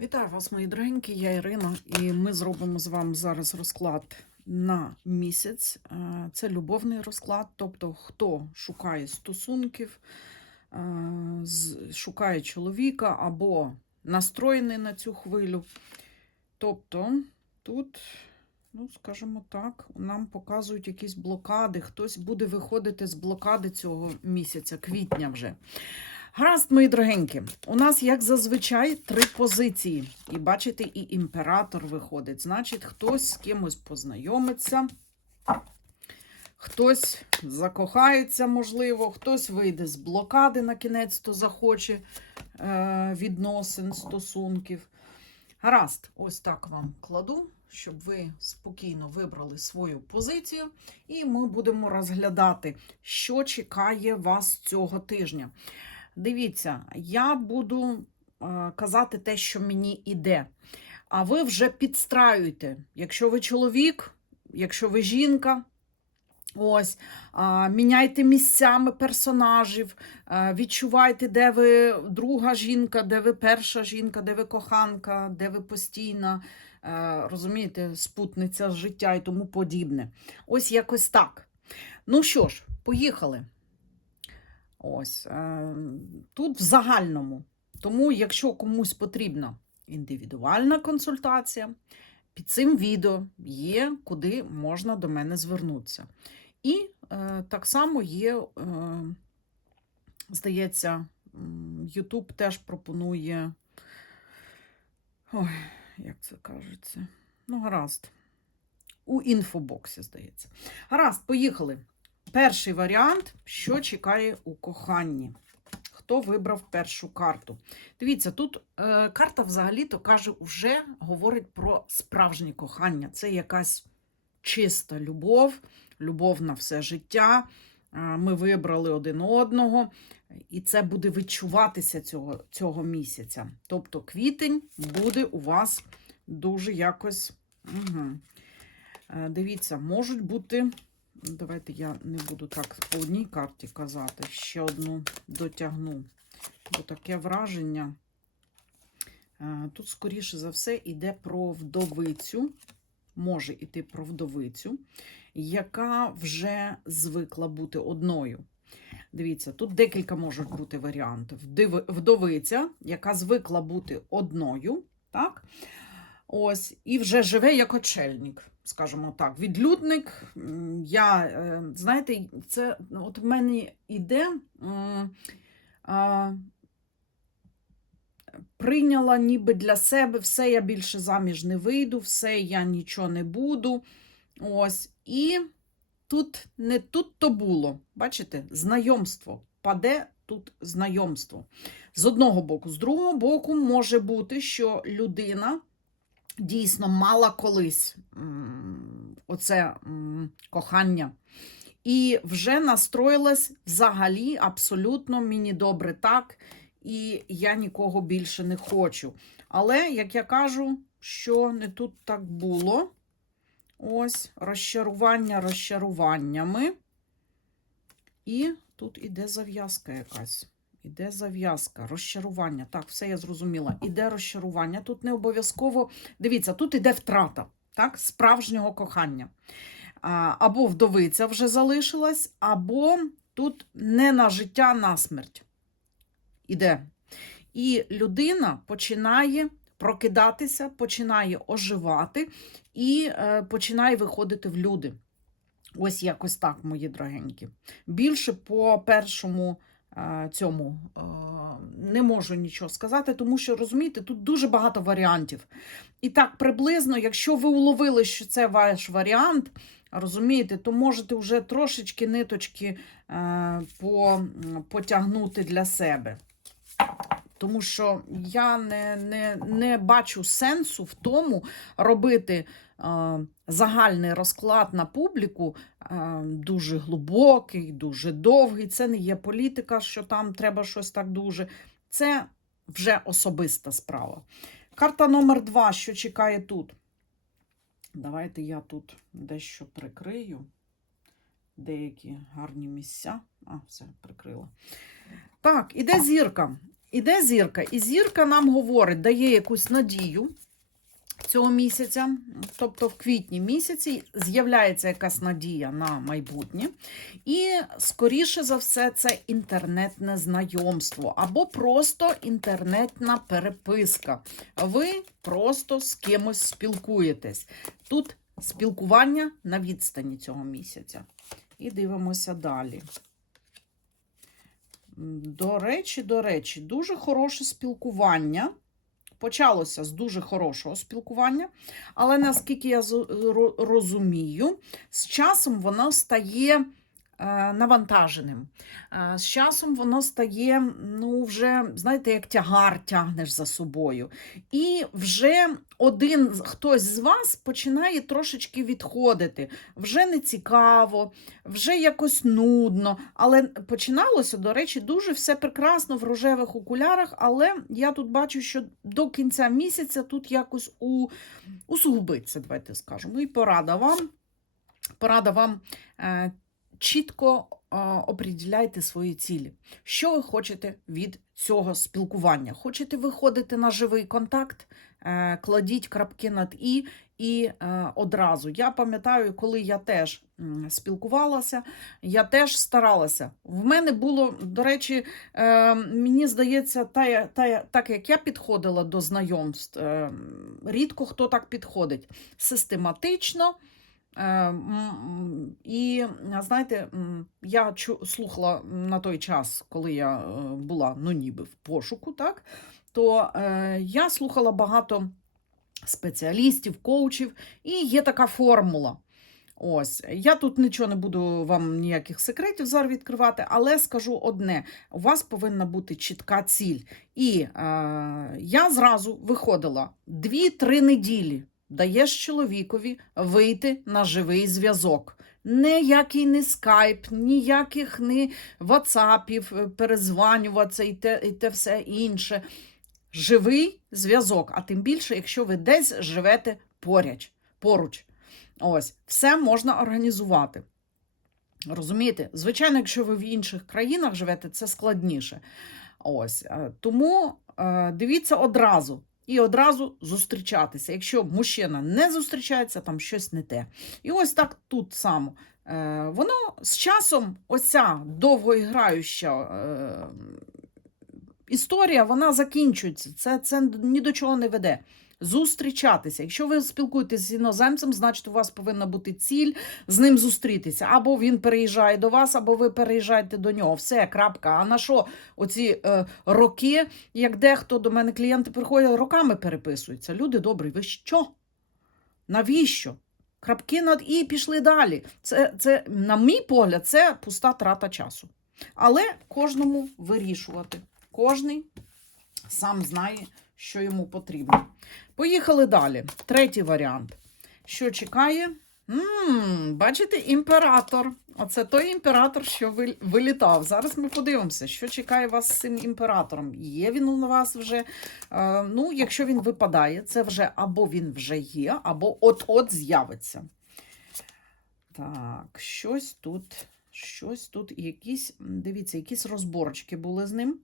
Вітаю вас, мої дорогенькі, я Ірина, і ми зробимо з вами зараз розклад на місяць. Е, Це любовний розклад, тобто хто шукає стосунків, е, шукає чоловіка або настроєний на цю хвилю. Тобто тут, ну, скажімо так, нам показують якісь блокади, хтось буде виходити з блокади цього місяця, квітня вже. Гаразд, мої дорогенькі, у нас, як зазвичай, три позиції. І бачите, і імператор виходить. Значить, хтось з кимось познайомиться, хтось закохається, можливо, хтось вийде з блокади на кінець, то захоче е, відносин, стосунків. Гаразд, ось так вам кладу, щоб ви спокійно вибрали свою позицію, і ми будемо розглядати, що чекає вас цього тижня. Дивіться, я буду е, казати те, що мені іде. А ви вже підстраюйте. Якщо ви чоловік, якщо ви жінка, ось, а, міняйте місцями персонажів, а, відчувайте, де ви друга жінка, де ви перша жінка, де ви коханка, де ви постійна, е, розумієте, спутниця життя і тому подібне. Ось якось так. Ну що ж, поїхали. Ось е, тут в загальному. Тому, якщо комусь потрібна індивідуальна консультація, під цим відео є, куди можна до мене звернутися. І е, так само є, е, здається, YouTube теж пропонує. Ой, як це кажеться? Ну, гаразд. У інфобоксі, здається. Гаразд, поїхали. Перший варіант, що чекає у коханні. Хто вибрав першу карту? Дивіться, тут е, карта взагалі-то каже, вже говорить про справжнє кохання. Це якась чиста любов, любов на все життя. Е, ми вибрали один одного, і це буде відчуватися цього, цього місяця. Тобто квітень буде у вас дуже якось. Угу. Дивіться, можуть бути. Давайте я не буду так по одній карті казати, ще одну дотягну. Бо таке враження. Е, Тут, скоріше за все, йде про вдовицю, може йти про вдовицю, яка вже звикла бути одною. Дивіться, тут декілька можуть бути варіантів. Вдовиця, яка звикла бути одною, так? Ось, і вже живе як очельник, скажімо так. Відлюдник. Я, е, знаєте, це от в мене іде. Прийняла ніби для себе все, я більше заміж не вийду, все, я нічого не буду. Ось. І тут не тут то було. Бачите, знайомство. Паде тут знайомство. З одного боку, з другого боку, може бути, що людина дійсно мала колись оце кохання. І вже настроїлась взагалі абсолютно мені добре так, і я нікого більше не хочу. Але, як я кажу, що не тут так було. Ось розчарування розчаруваннями. І тут іде зав'язка якась. Іде зав'язка, розчарування. Так, все я зрозуміла. Іде розчарування. Тут не обов'язково. Дивіться, тут іде втрата так, справжнього кохання. Або вдовиця вже залишилась, або тут не на життя, на смерть. Іде. І людина починає прокидатися, починає оживати і е, починає виходити в люди. Ось якось так, мої дорогенькі. Більше по першому е, цьому е, не можу нічого сказати, тому що, розумієте, тут дуже багато варіантів. І так, приблизно, якщо ви уловили, що це ваш варіант, розумієте, то можете вже трошечки ниточки по, потягнути для себе. Тому що я не, не, не бачу сенсу в тому робити е, загальний розклад на публіку е, дуже глибокий, дуже довгий. Це не є політика, що там треба щось так дуже. Це вже особиста справа. Карта номер два, що чекає тут. Давайте я тут дещо прикрию. Деякі гарні місця. А, все, прикрила. Так, іде зірка. Іде зірка, і зірка нам говорить, дає якусь надію цього місяця, тобто в квітні місяці з'являється якась надія на майбутнє. І, скоріше за все, це інтернетне знайомство або просто інтернетна переписка. Ви просто з кимось спілкуєтесь. Тут спілкування на відстані цього місяця. І дивимося далі. До речі, до речі, дуже хороше спілкування. Почалося з дуже хорошого спілкування, але наскільки я розумію, з часом воно стає навантаженим. Е, З часом воно стає, ну, вже, знаєте, як тягар тягнеш за собою. І вже один хтось з вас починає трошечки відходити. Вже не цікаво, вже якось нудно. Але починалося, до речі, дуже все прекрасно в рожевих окулярах, але я тут бачу, що до кінця місяця тут якось у, усугубиться, давайте скажемо. І порада вам. Порада вам е, чітко оприділяйте свої цілі. Що ви хочете від цього спілкування? Хочете виходити на живий контакт? Е, кладіть крапки над і і е, одразу. Я пам'ятаю, коли я теж спілкувалася, я теж старалася. В мене було, до речі, е, мені здається, та, та, так як я підходила до знайомств, рідко хто так підходить систематично. Е, І знаєте, я слухала на той час, коли я е, була ну, ніби в пошуку, так, то е, я слухала багато спеціалістів, коучів, і є така формула. Ось, я тут нічого не буду вам ніяких секретів зараз відкривати, але скажу одне: у вас повинна бути чітка ціль. І е, я зразу виходила 2-3 неділі. Даєш чоловікові вийти на живий зв'язок. Ніякий не скайп, ніяких не ватсапів, е, перезванюватися і те, і те все інше. Живий зв'язок, а тим більше, якщо ви десь живете поряд, поруч. Ось, все можна організувати. Розумієте? Звичайно, якщо ви в інших країнах живете, це складніше. Ось, е, тому е, дивіться одразу і одразу зустрічатися. Якщо мужчина не зустрічається, там щось не те. І ось так тут само. Е, Воно з часом, оця довгоіграюча е, історія, вона закінчується. Це, це ні до чого не веде. Зустрічатися. Якщо ви спілкуєтеся з іноземцем, значить у вас повинна бути ціль з ним зустрітися. Або він переїжджає до вас, або ви переїжджаєте до нього. Все, крапка. А на що оці е, роки, як дехто до мене клієнти приходять, роками переписуються. Люди добрі, ви що? Навіщо? Крапки над і пішли далі. Це, це, на мій погляд, це пуста трата часу. Але кожному вирішувати. Кожний сам знає, що йому потрібно. Поїхали далі. Третій варіант. Що чекає? м бачите, імператор. Оце той імператор, що вилітав. Зараз ми подивимося, що чекає вас з цим імператором. Є він у вас вже. Е, ну, якщо він випадає, це вже або він вже є, або от-от з'явиться. Так, щось тут, щось тут, якісь, дивіться, якісь розборочки були з ним.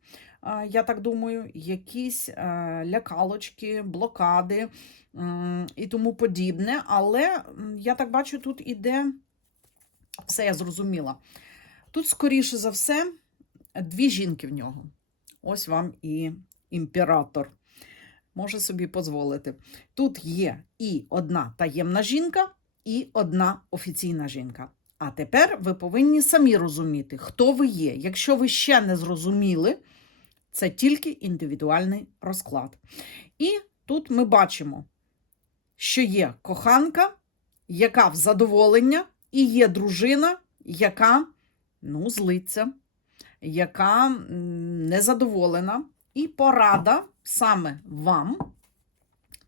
Я так думаю, якісь е, лякалочки, блокади і тому подібне. Але я так бачу, тут іде все, я зрозуміла. Тут, скоріше за все, дві жінки в нього. Ось вам і імператор. Може собі дозволити. Тут є і одна таємна жінка, і одна офіційна жінка. А тепер ви повинні самі розуміти, хто ви є. Якщо ви ще не зрозуміли, це тільки індивідуальний розклад. І тут ми бачимо, що є коханка, яка в задоволення, і є дружина, яка ну, злиться, яка незадоволена. І порада саме вам.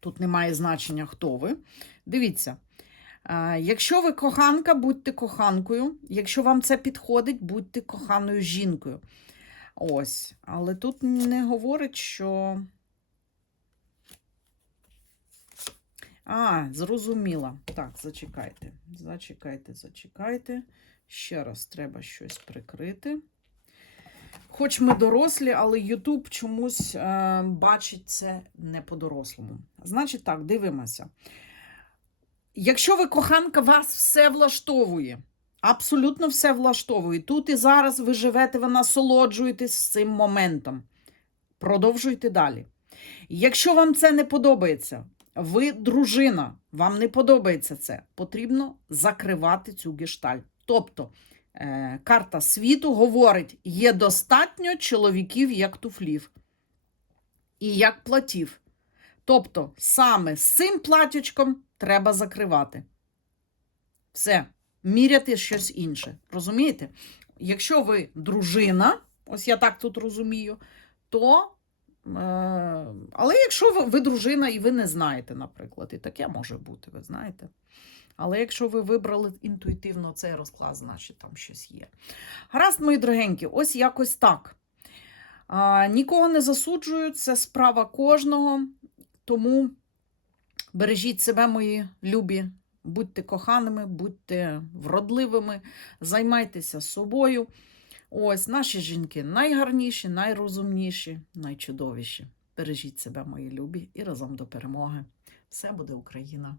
Тут немає значення, хто ви. Дивіться, якщо ви коханка, будьте коханкою. Якщо вам це підходить, будьте коханою жінкою. Ось. Але тут не говорить, що. А, зрозуміла. Так, зачекайте. Зачекайте, зачекайте. Ще раз треба щось прикрити. Хоч ми дорослі, але Ютуб чомусь е, бачить це не по-дорослому. Значить так, дивимося. Якщо ви коханка, вас все влаштовує. Абсолютно все влаштовує. Тут і зараз ви живете, ви насолоджуєтесь цим моментом. Продовжуйте далі. Якщо вам це не подобається, ви дружина, вам не подобається це, потрібно закривати цю гешталь. Тобто е, карта світу говорить: є достатньо чоловіків як туфлів і як платів. Тобто, саме з цим платячком треба закривати. Все, міряти щось інше. Розумієте? Якщо ви дружина, ось я так тут розумію, то. Е, але якщо ви, дружина і ви не знаєте, наприклад, і таке може бути, ви знаєте. Але якщо ви вибрали інтуїтивно цей розклад, значить там щось є. Гаразд, мої дорогенькі, ось якось так. А, нікого не засуджую, це справа кожного. Тому бережіть себе, мої любі, будьте коханими, будьте вродливими, займайтеся собою. Ось наші жінки найгарніші, найрозумніші, найчудовіші. Бережіть себе, мої любі, і разом до перемоги. Все буде Україна!